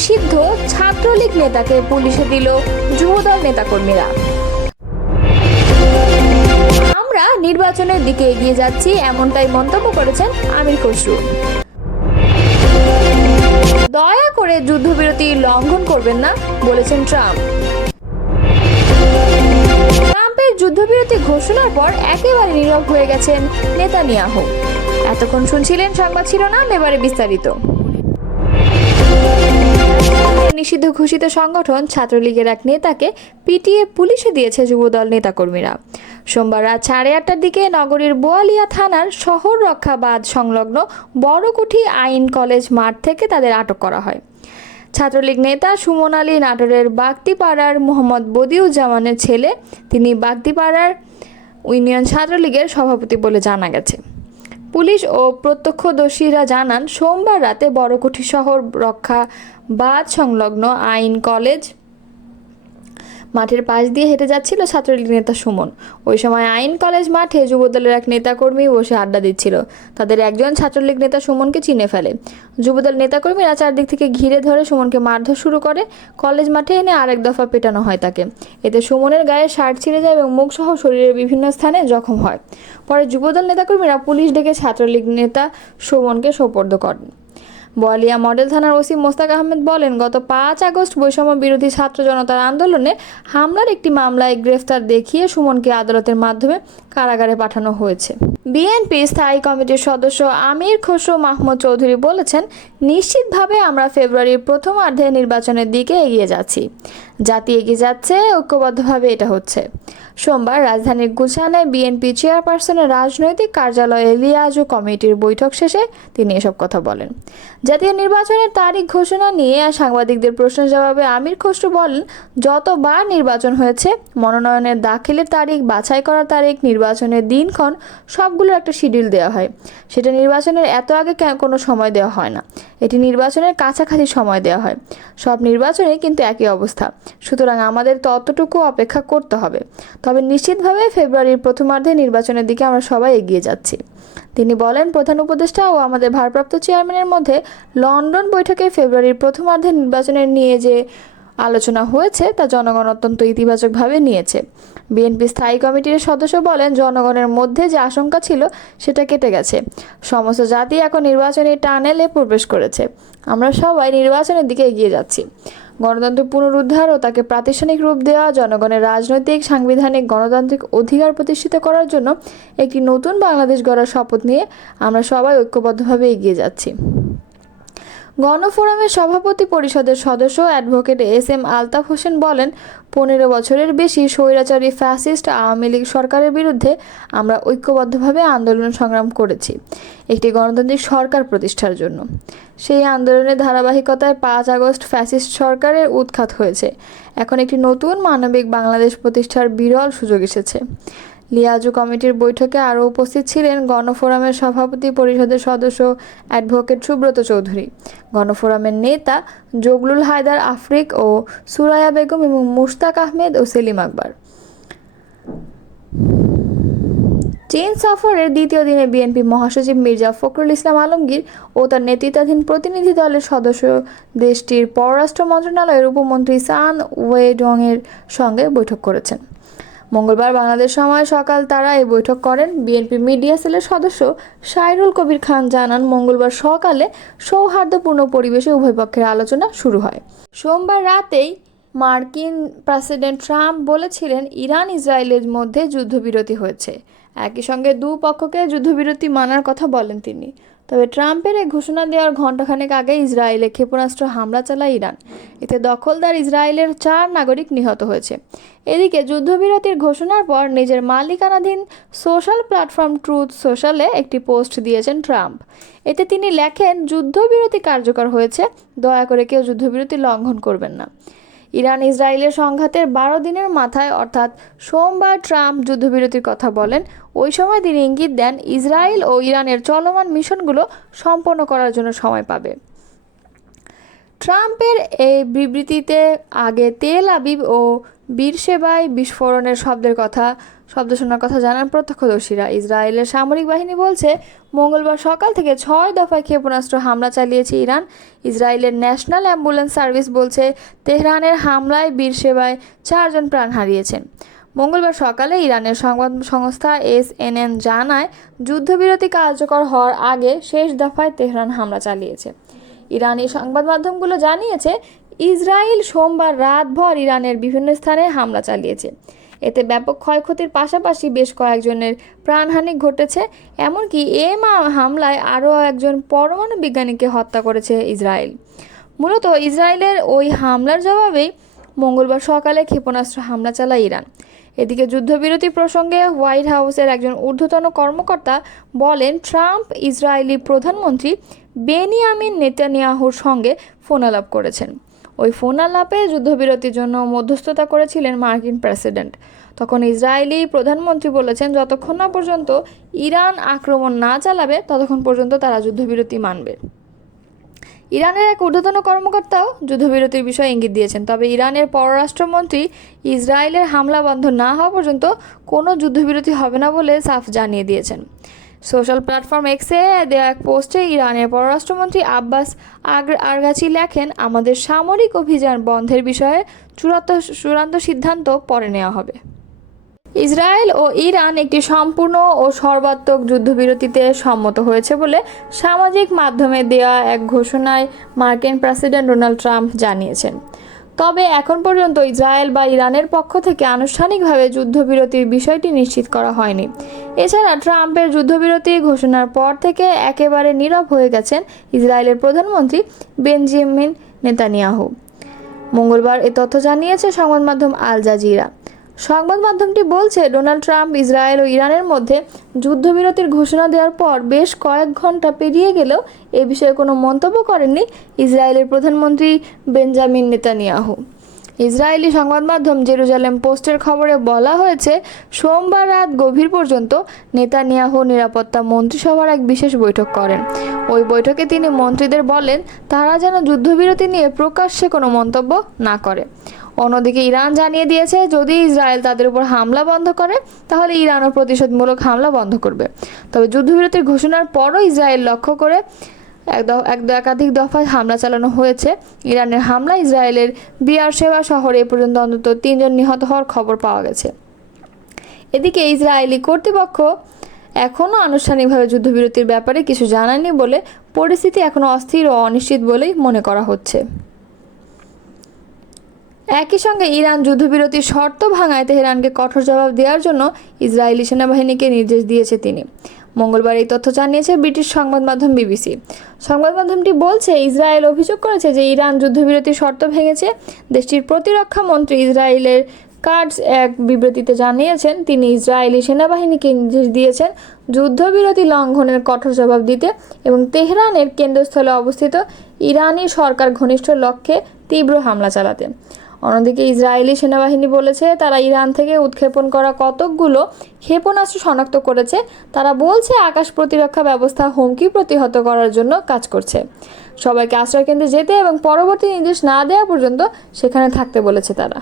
নিষিদ্ধ ছাত্রলীগ নেতাকে পুলিশে দিল যুবদল নেতাকর্মীরা। আমরা নির্বাচনের দিকে এগিয়ে যাচ্ছি, এমনটাই মন্তব্য করেছেন আমির খসরু। দয়া করে যুদ্ধবিরতি লঙ্ঘন করবেন না, বলেছেন ট্রাম্প। ট্রাম্পের যুদ্ধবিরতি ঘোষণার পর একেবারে নীরব হয়ে গেছেন নেতানিয়াহু। এতক্ষণ শুনছিলেন সংবাদ শিরোনাম, এবারে বিস্তারিত। নিষিদ্ধ ঘোষিত সংগঠন ছাত্রলীগের এক নেতাকে পিটিয়ে পুলিশে দিয়েছে যুবদল নেতাকর্মীরা। সোমবার রাত 8:30টার দিকে নগরীর বোয়ালিয়া থানার শহর রক্ষা বাঁধ সংলগ্ন বড়কুঠি আইন কলেজ মাঠ থেকে তাদের আটক করা হয়। ছাত্রলীগ নেতা সুমন আলী নাটোরের বাগদিপাড়ার মোহাম্মদ বদিউজ্জামানের ছেলে। তিনি বাগদিপাড়ার ইউনিয়ন ছাত্রলীগের সভাপতি বলে জানা গেছে। পুলিশ ও প্রত্যক্ষদর্শীরা জানান, সোমবার রাতে বড়কুঠি শহর রক্ষা বাঁধ সংলগ্ন আইন কলেজ মাঠের পাশ দিয়ে হেঁটে যাচ্ছিল ছাত্রলীগ নেতা সুমন। ওই সময় আইন কলেজ মাঠে যুবদলের এক নেতাকর্মী বসে আড্ডা দিচ্ছিল। তাদের একজন ছাত্রলীগ নেতা সুমনকে চিনে ফেলে। যুবদল নেতাকর্মীরা চারদিক থেকে ঘিরে ধরে সুমনকে মারধর শুরু করে। কলেজ মাঠে এনে আরেক দফা পেটানো হয় তাকে। এতে সুমনের গায়ে শার্ট ছিঁড়ে যায় এবং মুখসহ শরীরের বিভিন্ন স্থানে জখম হয়। পরে যুবদল নেতাকর্মীরা পুলিশ ডেকে ছাত্রলীগ নেতা সুমনকে সোপর্দ করেন। বোয়ালিয়া মডেল থানার ওসি মোস্তাক আহমেদ বলেন, গত 5 আগস্ট বৈষম্য বিরোধী ছাত্র জনতার আন্দোলনে হামলার একটি মামলায় গ্রেফতার দেখিয়ে সুমনকে আদালতের মাধ্যমে কারাগারে পাঠানো হয়েছে। বিএনপি স্থায়ী কমিটির সদস্য আমির খসরু মাহমুদ চৌধুরী বলেছেন, নিশ্চিতভাবে আমরা ফেব্রুয়ারির প্রথমার্ধে নির্বাচনের দিকে এগিয়ে যাচ্ছি। জাতি এগিয়ে যাচ্ছে, ঐক্যবদ্ধভাবে এটা হচ্ছে। সোমবার রাজধানীর গুলশানে বিএনপি চেয়ারপারসনের রাজনৈতিক কার্যালয়ে লিয়াজু কমিটির বৈঠক শেষে তিনি এসব কথা বলেন। জাতীয় নির্বাচনের তারিখ ঘোষণা নিয়ে সাংবাদিকদের প্রশ্নের জবাবে আমির খসরু বলেন, যতবার নির্বাচন হয়েছে মনোনয়নের দাখিলের তারিখ, বাছাই করার তারিখ, নির্বাচনের দিনক্ষণ সবগুলোর একটা শিডিউল দেওয়া হয়। সেটা নির্বাচনের এত আগে কোনো সময় দেওয়া হয় না, এটি নির্বাচনের কাছাকাছি সময় দেওয়া হয়। সব নির্বাচনে কিন্তু একই অবস্থা, সুতরাং আমাদের ততটুকু অপেক্ষা করতে হবে। তবে নিশ্চিতভাবে ফেব্রুয়ারির প্রথমার্ধে নির্বাচনের দিকে আমরা সবাই এগিয়ে যাচ্ছি। তিনি বলেন, প্রধান উপদেষ্টা ও আমাদের ভারপ্রাপ্ত চেয়ারম্যানের মধ্যে লন্ডন বৈঠকে ফেব্রুয়ারির প্রথমার্ধে নির্বাচনের নিয়ে যে আলোচনা হয়েছে তা জনগণ অত্যন্ত ইতিবাচকভাবে নিয়েছে। বিএনপি স্থায়ী কমিটির সদস্য বলেন, জনগণের মধ্যে যে আশঙ্কা ছিল সেটা কেটে গেছে। সমস্ত জাতি এখন নির্বাচনী টানেলে প্রবেশ করেছে। আমরা সবাই নির্বাচনের দিকে এগিয়ে যাচ্ছি। গণতন্ত্র পুনরুদ্ধার ও তাকে প্রাতিষ্ঠানিক রূপ দেওয়া, জনগণের রাজনৈতিক, সাংবিধানিক, গণতান্ত্রিক অধিকার প্রতিষ্ঠিত করার জন্য একটি নতুন বাংলাদেশ গড়ার শপথ নিয়ে আমরা সবাই ঐক্যবদ্ধভাবে এগিয়ে যাচ্ছি। গণফোরামের সভাপতি পরিষদের সদস্য অ্যাডভোকেট এস.এম. আলতাফ হোসেন বলেন, 15 বছরের বেশি স্বৈরাচারী ফ্যাসিস্ট আওয়ামী লীগ সরকারের বিরুদ্ধে আমরা ঐক্যবদ্ধভাবে আন্দোলন সংগ্রাম করেছি একটি গণতান্ত্রিক সরকার প্রতিষ্ঠার জন্য। সেই আন্দোলনের ধারাবাহিকতায় 5 আগস্ট ফ্যাসিস্ট সরকারের উৎখাত হয়েছে। এখন একটি নতুন মানবিক বাংলাদেশ প্রতিষ্ঠার বিরল সুযোগ এসেছে। লিয়াজু কমিটির বৈঠকে আরও উপস্থিত ছিলেন গণফোরামের সভাপতি পরিষদের সদস্য অ্যাডভোকেট সুব্রত চৌধুরী, গণফোরামের নেতা জগলুল হায়দার আফ্রিক ও সুরায়া বেগম এবং মুশতাক আহমেদ ও সেলিম আকবর। চীন সফরের দ্বিতীয় দিনে বিএনপি মহাসচিব মির্জা ফখরুল ইসলাম আলমগীর ও তার নেতৃত্বাধীন প্রতিনিধি দলের সদস্য দেশটির পররাষ্ট্র মন্ত্রণালয়ের উপমন্ত্রী সান ওয়েডংয়ের সঙ্গে বৈঠক করেছেন। মঙ্গলবার বাংলাদেশ সময় সকাল তারা এই বৈঠক করেন। বিএনপি মিডিয়া সেলের সদস্য সাইরুল কবির খান জানান, মঙ্গলবার সকালে সৌহার্দ্যপূর্ণ পরিবেশে উভয় পক্ষের আলোচনা শুরু হয়। সোমবার রাতেই মার্কিন প্রেসিডেন্ট ট্রাম্প বলেছিলেন, ইরান ইসরায়েলের মধ্যে যুদ্ধবিরতি হয়েছে। একই সঙ্গে দুপক্ষকে যুদ্ধবিরতি মানার কথা বলেন তিনি। তবে ট্রাম্পের এই ঘোষণা দেওয়ার ঘণ্টাখানেক আগে ইসরায়েলে ক্ষেপণাস্ত্র হামলা চালায় ইরান। এতে দখলদার ইসরায়েলের 4 নাগরিক নিহত হয়েছে। এদিকে যুদ্ধবিরতির ঘোষণার পর নিজের মালিকানাধীন সোশ্যাল প্ল্যাটফর্ম ট্রুথ সোশ্যালে একটি পোস্ট দিয়েছেন ট্রাম্প। এতে তিনি লেখেন, যুদ্ধবিরতি কার্যকর হয়েছে, দয়া করে কেউ যুদ্ধবিরতি লঙ্ঘন করবেন না। ইরান ইসরায়েলের সংঘাতের 12 দিনের মাথায় অর্থাৎ সোমবার ট্রাম্প যুদ্ধবিরতির কথা বলেন। ওই সময় তিনি ইঙ্গিত দেন, ইসরায়েল ও ইরানের চলমান মিশনগুলো সম্পন্ন করার জন্য সময় পাবে। ট্রাম্পের এই বিবৃতিতে আগে তেল আবিব ও বীরশেবায় বিস্ফোরণের শব্দের কথা শব্দ শোনার কথা জানান প্রত্যক্ষদর্শীরা। ইসরায়েলের সামরিক বাহিনী বলছে মঙ্গলবার সকাল থেকে 6 দফায় ক্ষেপণাস্ত্র হামলা চালিয়েছে ইরান। ইসরায়েলের ন্যাশনাল অ্যাম্বুলেন্স সার্ভিস বলছে তেহরানের হামলায় বীরসেবায় 4 জন প্রাণ হারিয়েছেন। মঙ্গলবার সকালে ইরানের সংবাদ সংস্থা SNN জানায় যুদ্ধবিরতি কার্যকর হওয়ার আগে শেষ দফায় তেহরান হামলা চালিয়েছে। ইরানি সংবাদ মাধ্যমগুলো জানিয়েছে ইসরায়েল সোমবার রাতভর ইরানের বিভিন্ন স্থানে হামলা চালিয়েছে। এতে ব্যাপক ক্ষয়ক্ষতির পাশাপাশি বেশ কয়েকজনের প্রাণহানি ঘটেছে। এমনকি হামলায় আরও একজন পরমাণু বিজ্ঞানীকে হত্যা করেছে ইসরায়েল। মূলত ইসরায়েলের ওই হামলার জবাবেই মঙ্গলবার সকালে ক্ষেপণাস্ত্র হামলা চালায় ইরান। এদিকে যুদ্ধবিরতি প্রসঙ্গে হোয়াইট হাউসের একজন ঊর্ধ্বতন কর্মকর্তা বলেন ট্রাম্প ইসরায়েলি প্রধানমন্ত্রী বেনিয়ামিন নেতানিয়াহুর সঙ্গে ফোনালাপ করেছেন। ওই ফোন আলাপে যুদ্ধবিরতির জন্য মধ্যস্থতা করেছিলেন মার্কিন প্রেসিডেন্ট। তখন ইসরায়েলি প্রধানমন্ত্রী বলেছেন যতক্ষণ না পর্যন্ত ইরান আক্রমণ না চালাবে ততক্ষণ পর্যন্ত তারা যুদ্ধবিরতি মানবে। ইরানের এক ঊর্ধ্বতন কর্মকর্তাও যুদ্ধবিরতির বিষয়ে ইঙ্গিত দিয়েছেন। তবে ইরানের পররাষ্ট্রমন্ত্রী ইসরায়েলের হামলা বন্ধ না হওয়া পর্যন্ত কোনো যুদ্ধবিরতি হবে না বলে সাফ জানিয়ে দিয়েছেন। সোশ্যাল প্ল্যাটফর্ম এক্সে দেওয়া এক পোস্টে ইরানের পররাষ্ট্রমন্ত্রী আব্বাস আরগাচি লেখেন, আমাদের সামরিক অভিযান বন্ধের বিষয়ে চূড়ান্ত সিদ্ধান্ত পরে নেওয়া হবে। ইসরায়েল ও ইরান একটি সম্পূর্ণ ও সর্বাত্মক যুদ্ধবিরতিতে সম্মত হয়েছে বলে সামাজিক মাধ্যমে দেওয়া এক ঘোষণায় মার্কিন প্রেসিডেন্ট ডোনাল্ড ট্রাম্প জানিয়েছেন। তবে এখন পর্যন্ত ইসরায়েল বা ইরানের পক্ষ থেকে আনুষ্ঠানিকভাবে যুদ্ধবিরতির বিষয়টি নিশ্চিত করা হয়নি। এছাড়া ট্রাম্পের যুদ্ধবিরতি ঘোষণার পর থেকে একেবারে নীরব হয়ে গেছেন ইসরায়েলের প্রধানমন্ত্রী বেঞ্জামিন নেতানিয়াহু। মঙ্গলবার এ তথ্য জানিয়েছে সংবাদ মাধ্যম আল জাজিরা। সংবাদ মাধ্যমটি বলছে ডোনাল্ড ট্রাম্প ইসরায়েল ও ইরানের মধ্যে যুদ্ধবিরতির ঘোষণা দেওয়ার পর বেশ কয়েক ঘন্টা পেরিয়ে গেলেও এ বিষয়ে কোনো মন্তব্য করেননি ইসরায়েলের প্রধানমন্ত্রী বেঞ্জামিন নেতানিয়াহু। ইসরায়েলি সংবাদ মাধ্যম জেরুজালেম পোস্টের খবরে বলা হয়েছে সোমবার রাত গভীর পর্যন্ত নেতানিয়াহু নিরাপত্তা মন্ত্রিসভার এক বিশেষ বৈঠক করেন। ওই বৈঠকে তিনি মন্ত্রীদের বলেন তারা যেন যুদ্ধবিরতি নিয়ে প্রকাশ্যে কোনো মন্তব্য না করে। অন্যদিকে ইরান জানিয়ে দিয়েছে যদি ইসরায়েল তাদের উপর হামলা বন্ধ করে তাহলে ইরানও প্রতিশোধমূলক হামলা বন্ধ করবে। তবে যুদ্ধবিরতির ঘোষণার পরও ইসরায়েল লক্ষ্য করে একাধিক দফায় হামলা চালানো হয়েছে। ইরানের হামলা ইসরায়েলের বিয়ারশেবা শহরে এ পর্যন্ত অন্তত 3 জন নিহত হওয়ার খবর পাওয়া গেছে। এদিকে ইসরায়েলি কর্তৃপক্ষ এখনও আনুষ্ঠানিকভাবে যুদ্ধবিরতির ব্যাপারে কিছু জানায়নি বলে পরিস্থিতি এখনও অস্থির ও অনিশ্চিত বলেই মনে করা হচ্ছে। একই সঙ্গে ইরান যুদ্ধবিরতির শর্ত ভাঙায় তেহরানকে কঠোর জবাব দেওয়ার জন্য ইসরায়েলি সেনাবাহিনীকে নির্দেশ দিয়েছে তিনি। মঙ্গলবার এই তথ্য জানিয়েছে ব্রিটিশ সংবাদ মাধ্যম বিবিসি। সংবাদ মাধ্যমটি বলছে ইসরায়েল অভিযোগ করেছে যে ইরান যুদ্ধবিরতির শর্ত ভেঙেছে। দেশটির প্রতিরক্ষা মন্ত্রী ইসরায়েলের কাটজ এক বিবৃতিতে জানিয়েছেন তিনি ইসরায়েলি সেনাবাহিনীকে নির্দেশ দিয়েছেন যুদ্ধবিরতি লঙ্ঘনের কঠোর জবাব দিতে এবং তেহরানের কেন্দ্রস্থলে অবস্থিত ইরানি সরকার ঘনিষ্ঠ লক্ষ্যে তীব্র হামলা চালাতে। অন্যদিকে ইসরায়েলি সেনাবাহিনী বলেছে তারা ইরান থেকে উৎক্ষেপণ করা কতকগুলো ক্ষেপণাস্ত্র শনাক্ত করেছে। তারা বলছে আকাশ প্রতিরক্ষা ব্যবস্থা হুমকি প্রতিহত করার জন্য কাজ করছে। সবাইকে আশ্রয়কেন্দ্রে যেতে এবং পরবর্তী নির্দেশ না দেওয়া পর্যন্ত সেখানে থাকতে বলেছে তারা।